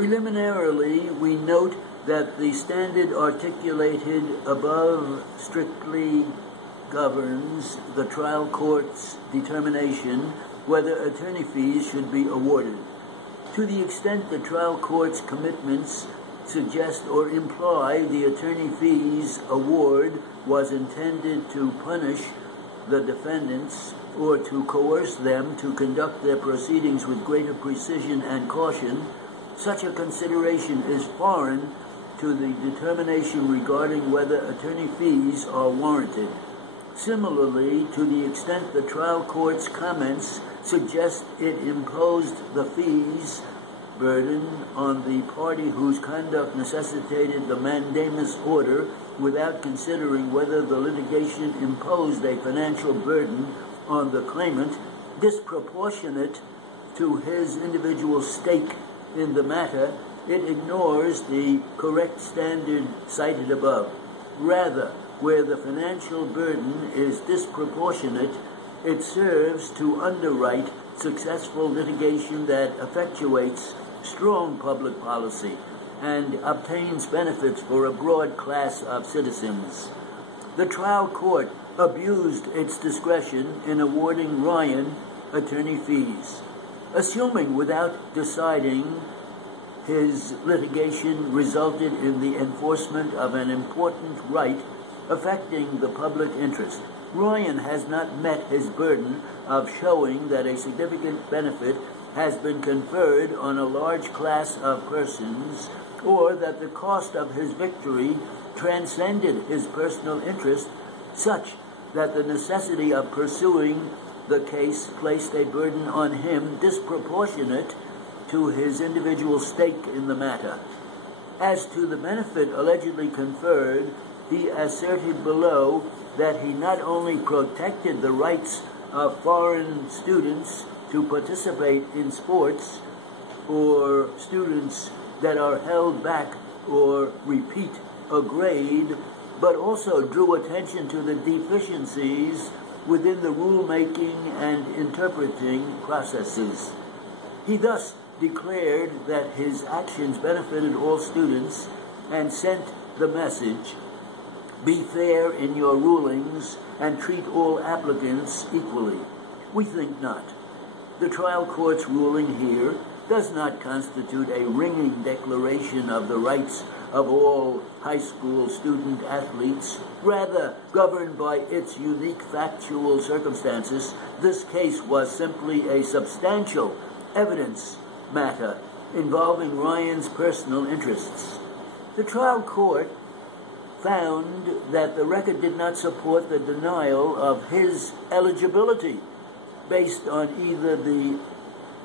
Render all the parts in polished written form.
Preliminarily, we note that the standard articulated above strictly governs the trial court's determination whether attorney fees should be awarded. To the extent the trial court's commitments suggest or imply the attorney fees award was intended to punish the defendants or to coerce them to conduct their proceedings with greater precision and caution, such a consideration is foreign to the determination regarding whether attorney fees are warranted. Similarly, to the extent the trial court's comments suggest it imposed the fees burden on the party whose conduct necessitated the mandamus order without considering whether the litigation imposed a financial burden on the claimant disproportionate to his individual stake in the matter, it ignores the correct standard cited above. Rather, where the financial burden is disproportionate, it serves to underwrite successful litigation that effectuates strong public policy and obtains benefits for a broad class of citizens. The trial court abused its discretion in awarding Ryan attorney fees, assuming without deciding his litigation resulted in the enforcement of an important right affecting the public interest. Ryan has not met his burden of showing that a significant benefit has been conferred on a large class of persons, or that the cost of his victory transcended his personal interest, such that the necessity of pursuing the case placed a burden on him disproportionate to his individual stake in the matter. As to the benefit allegedly conferred, he asserted below that he not only protected the rights of foreign students to participate in sports, or students that are held back or repeat a grade, but also drew attention to the deficiencies within the rulemaking and interpreting processes. He thus declared that his actions benefited all students and sent the message, "Be fair in your rulings and treat all applicants equally." We think not. The trial court's ruling here does not constitute a ringing declaration of the rights of all high school student athletes. Rather, governed by its unique factual circumstances, this case was simply a substantial evidence matter involving Ryan's personal interests. The trial court found that the record did not support the denial of his eligibility based on either the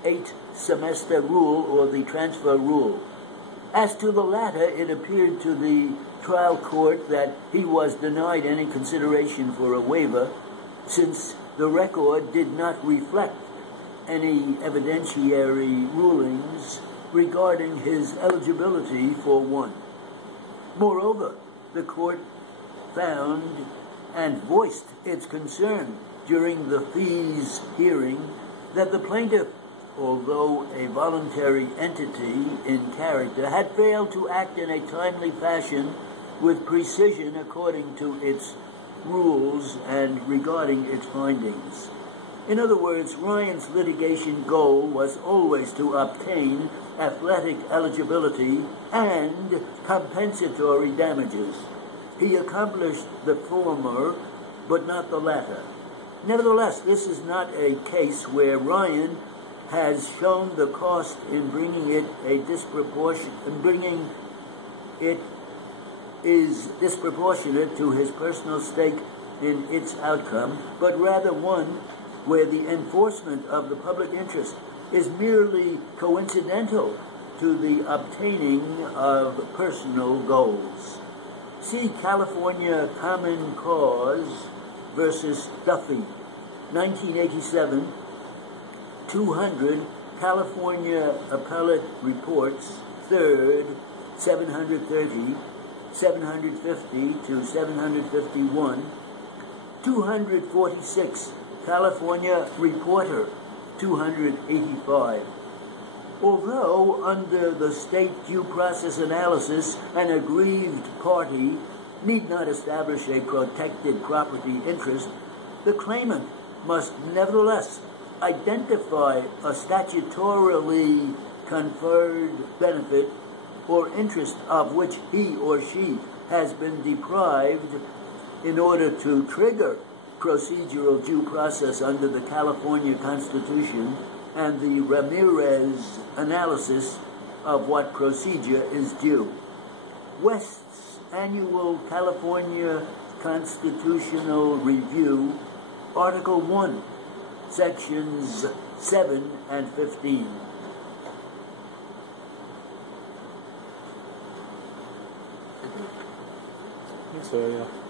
8-semester rule or the transfer rule. As to the latter, it appeared to the trial court that he was denied any consideration for a waiver, since the record did not reflect any evidentiary rulings regarding his eligibility for one. Moreover, the court found and voiced its concern during the fees hearing that the plaintiff, although a voluntary entity in character, had failed to act in a timely fashion with precision according to its rules and regarding its findings. In other words, Ryan's litigation goal was always to obtain athletic eligibility and compensatory damages. He accomplished the former, but not the latter. Nevertheless, this is not a case where Ryan has shown the cost in bringing it is disproportionate to his personal stake in its outcome, but rather one where the enforcement of the public interest is merely coincidental to the obtaining of personal goals. See California Common Cause versus Duffy, 1987, 200, California Appellate Reports, 3rd, 730, 750 to 751, 246, California Reporter, 285. Although under the state due process analysis, an aggrieved party need not establish a protected property interest, the claimant must nevertheless identify a statutorily conferred benefit or interest of which he or she has been deprived in order to trigger procedural due process under the California Constitution and the Ramirez analysis of what procedure is due. West's annual California Constitutional Review, Article 1, Sections 7 and 15. So, yeah.